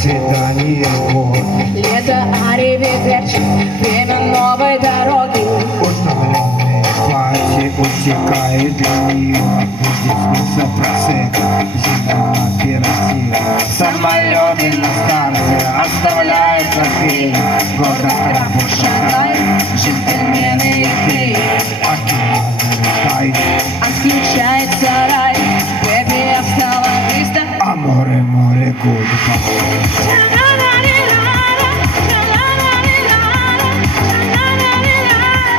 свидание, вот. Лето, Аривидерчи, время новой дороги. Утомленные платье утекает мимо. Здесь снится процесс, зима на пирате. Самолеты на станции оставляют трофеи. Гордо Шагай, джентльмены и феи. Отключается рай, бэби, осталось чисто. Аморе, море, гудбай.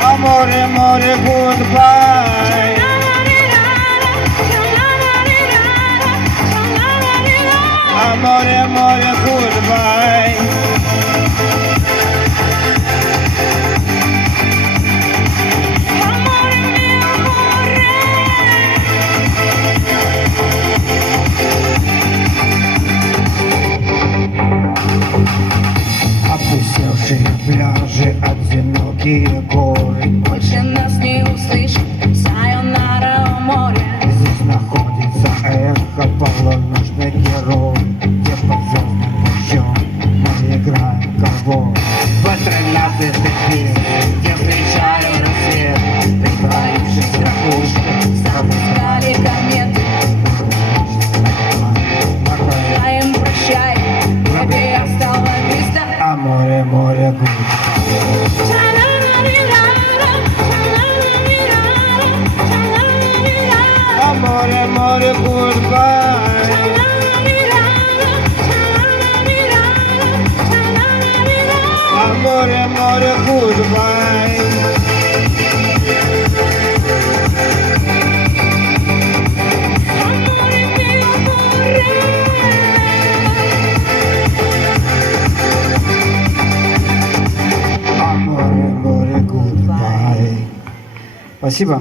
Amore, amore, goodbye. Amore, amore, goodbye. Опустевшие пляжи, одинокие горы. Больше нас не услышит сайонара у моря. Здесь находится эхо полуночных героев, где под звездным дождем мы играем ковбой. В 13 песен, где встречаю рассвет, притворившись ракушкой, Запускали кометы. Даем прощай, бэби, осталось чисто. Аморе, море, гудбай. Amore, amore, goodbye. Amore, amore, goodbye. Amore, amore, goodbye. Спасибо.